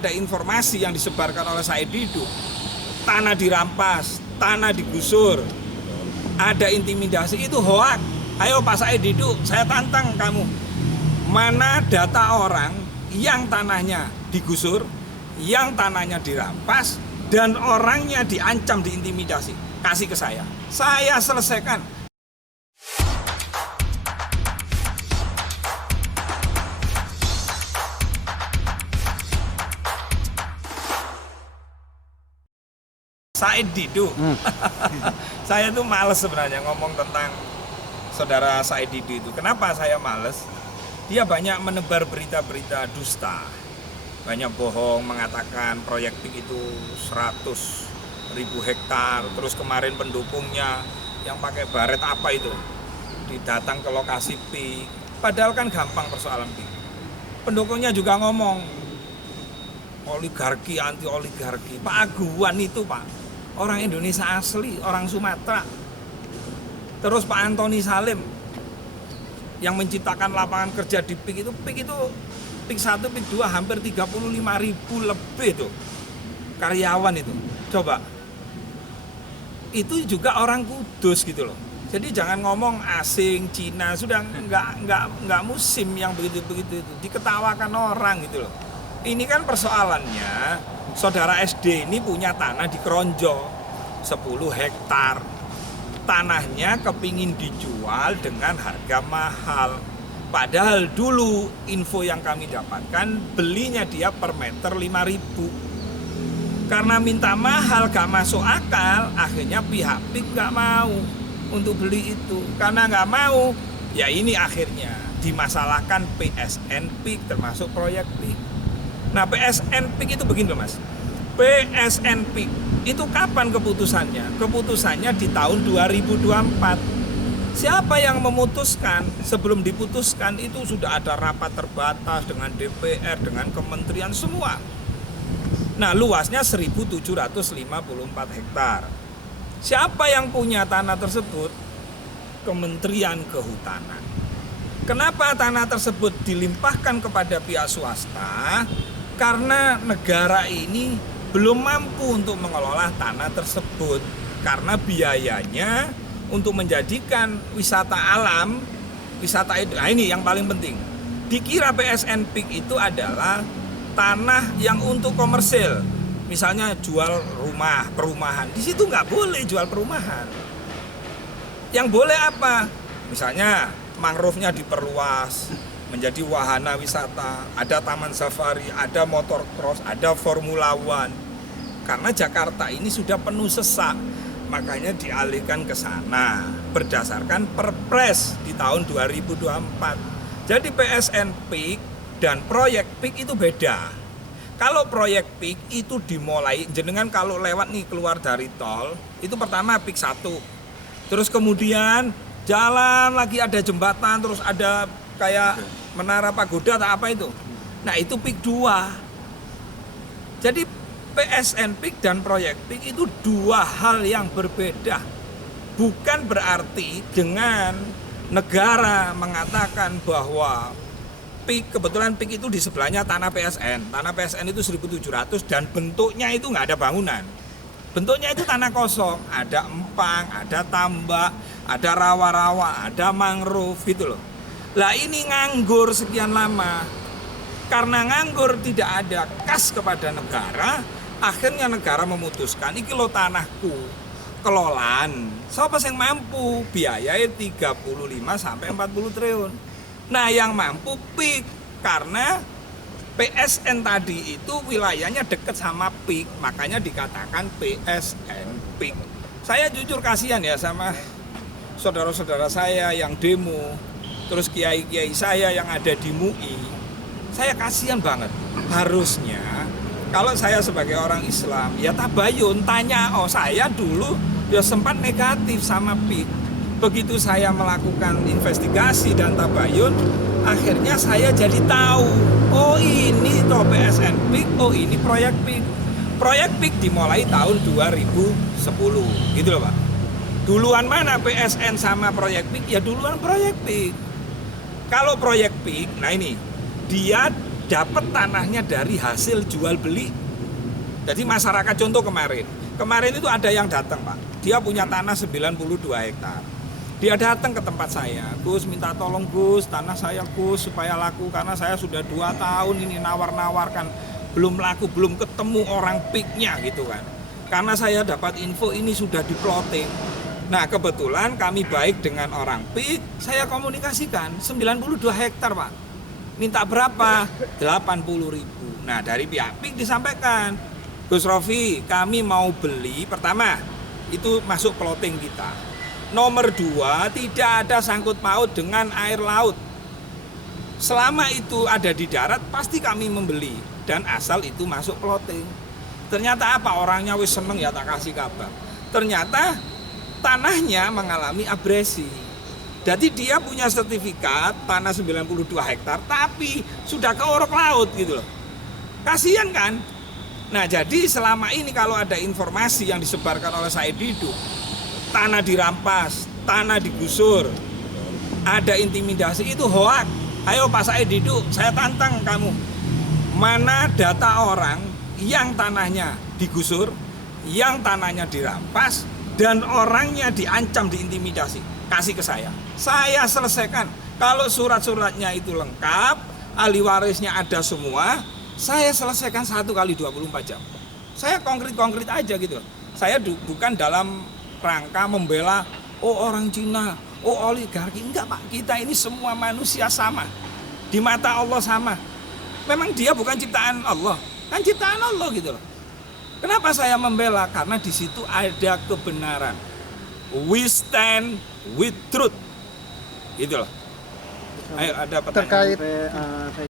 Ada informasi yang disebarkan oleh Said Didu, tanah dirampas, tanah digusur, ada intimidasi, itu hoak. Ayo Pak Said Didu, saya tantang kamu. Mana data orang yang tanahnya digusur, yang tanahnya dirampas, dan orangnya diancam, diintimidasi? Kasih ke saya selesaikan. Said Didu. Saya tuh males sebenarnya ngomong tentang saudara Said Didu itu. Kenapa saya males? Dia banyak menebar berita-berita dusta. Banyak bohong, mengatakan proyek PIK itu 100.000 hektar. Terus kemarin pendukungnya yang pakai baret apa itu, didatang ke lokasi PIK. Padahal kan gampang persoalan PIK. Pendukungnya juga ngomong, oligarki, anti oligarki. Pak Aguan itu Pak, orang Indonesia asli, orang Sumatera. Terus Pak Antoni Salim yang menciptakan lapangan kerja di PIK itu PIK 1, PIK 2 hampir 35.000 lebih tuh karyawan itu. Coba. Itu juga orang Kudus gitu loh. Jadi jangan ngomong asing, Cina, sudah nggak musim yang begitu-begitu itu. Diketawakan orang gitu loh. Ini kan persoalannya, saudara SD ini punya tanah di Kronjo 10 hektar. Tanahnya kepingin dijual dengan harga mahal. Padahal dulu info yang kami dapatkan, belinya dia per meter 5.000. Karena minta mahal gak masuk akal, akhirnya pihak PIK gak mau untuk beli itu. Karena gak mau, ya ini akhirnya dimasalahkan PSN PIK termasuk proyek PIK. Nah, PSN PIK itu begini loh Mas. PSN PIK itu kapan keputusannya? Keputusannya di tahun 2024. Siapa yang memutuskan? Sebelum diputuskan itu sudah ada rapat terbatas dengan DPR, dengan kementerian semua. Nah, luasnya 1.754 hektar. Siapa yang punya tanah tersebut? Kementerian Kehutanan. Kenapa tanah tersebut dilimpahkan kepada pihak swasta? Karena negara ini belum mampu untuk mengelola tanah tersebut. Karena biayanya untuk menjadikan wisata alam, wisata itu, nah ini yang paling penting. Dikira PSN PIK itu adalah tanah yang untuk komersil. Misalnya jual rumah, perumahan. Di situ nggak boleh jual perumahan. Yang boleh apa? Misalnya mangrove-nya diperluas menjadi wahana wisata, ada taman safari, ada motor cross, ada Formula One. Karena Jakarta ini sudah penuh sesak, makanya dialihkan ke sana berdasarkan Perpres di tahun 2024. Jadi PSN PIK dan proyek PIK itu beda. Kalau proyek PIK itu dimulai, jenengan kalau lewat nih keluar dari tol, itu pertama PIK 1. Terus kemudian jalan lagi ada jembatan, terus ada kayak Menara Pagoda atau apa itu. Nah, itu PIK 2. Jadi PSN PIK dan proyek PIK itu dua hal yang berbeda. Bukan berarti dengan negara mengatakan bahwa PIK, kebetulan PIK itu di sebelahnya tanah PSN. Tanah PSN itu 1.700 dan bentuknya itu nggak ada bangunan. Bentuknya itu tanah kosong, ada empang, ada tambak, ada rawa-rawa, ada mangrove gitu loh. Lah ini nganggur sekian lama. Karena nganggur tidak ada kas kepada negara, akhirnya negara memutuskan, iki lo tanahku, kelolaan. Siapa yang mampu? Biayanya 35-40 triliun. Nah, yang mampu PIK, karena PSN tadi itu wilayahnya dekat sama PIK, makanya dikatakan PSN PIK. Saya jujur kasihan ya sama saudara-saudara saya yang demo, terus kiai-kiai saya yang ada di MUI. Saya kasihan banget. Harusnya kalau saya sebagai orang Islam, ya tabayun, tanya, oh saya dulu ya sempat negatif sama PIK. Begitu saya melakukan investigasi dan tabayun, akhirnya saya jadi tahu, oh ini toh PSN PIK, oh ini proyek PIK. Proyek PIK dimulai tahun 2010, gitu loh Pak. Duluan mana PSN sama proyek PIK? Ya duluan proyek PIK. Kalau proyek PIK, nah ini, dia dapat tanahnya dari hasil jual beli. Jadi masyarakat, contoh kemarin itu ada yang datang Pak, dia punya tanah 92 hektar. Dia datang ke tempat saya, Gus minta tolong Gus, tanah saya Gus supaya laku, karena saya sudah 2 tahun ini nawar-nawarkan, belum laku, belum ketemu orang piknya gitu kan. Karena saya dapat info ini sudah diploting. Nah kebetulan kami baik dengan orang pik, saya komunikasikan 92 hektar Pak. Minta berapa? 80.000. Nah dari pihak pik disampaikan, Gus Rofi, kami mau beli, pertama itu masuk plotting kita. Nomor 2, tidak ada sangkut paut dengan air laut. Selama itu ada di darat, pasti kami membeli. Dan asal itu masuk plotting. Ternyata apa? Orangnya wis seneng ya, tak kasih kabar. Ternyata tanahnya mengalami abrasi. Jadi dia punya sertifikat tanah 92 hektar, tapi sudah ke orok laut gitu loh. Kasian kan? Nah jadi selama ini kalau ada informasi yang disebarkan oleh Said Didu, tanah dirampas, tanah digusur, ada intimidasi, itu hoak. Ayo Pak Said Didu, saya tantang kamu. Mana data orang yang tanahnya digusur, yang tanahnya dirampas, dan orangnya diancam, diintimidasi? Kasih ke saya. Saya selesaikan. Kalau surat-suratnya itu lengkap, ahli warisnya ada semua, saya selesaikan 1 kali 24 jam. Saya konkret-konkret aja gitu. Saya bukan dalam rangka membela orang Cina, oligarki. Enggak Pak, kita ini semua manusia sama. Di mata Allah sama. Memang dia bukan ciptaan Allah, kan ciptaan Allah gitu loh. Kenapa saya membela? Karena di situ ada kebenaran. We stand with truth. Gitu loh. Ayo ada pertanyaan. Terkait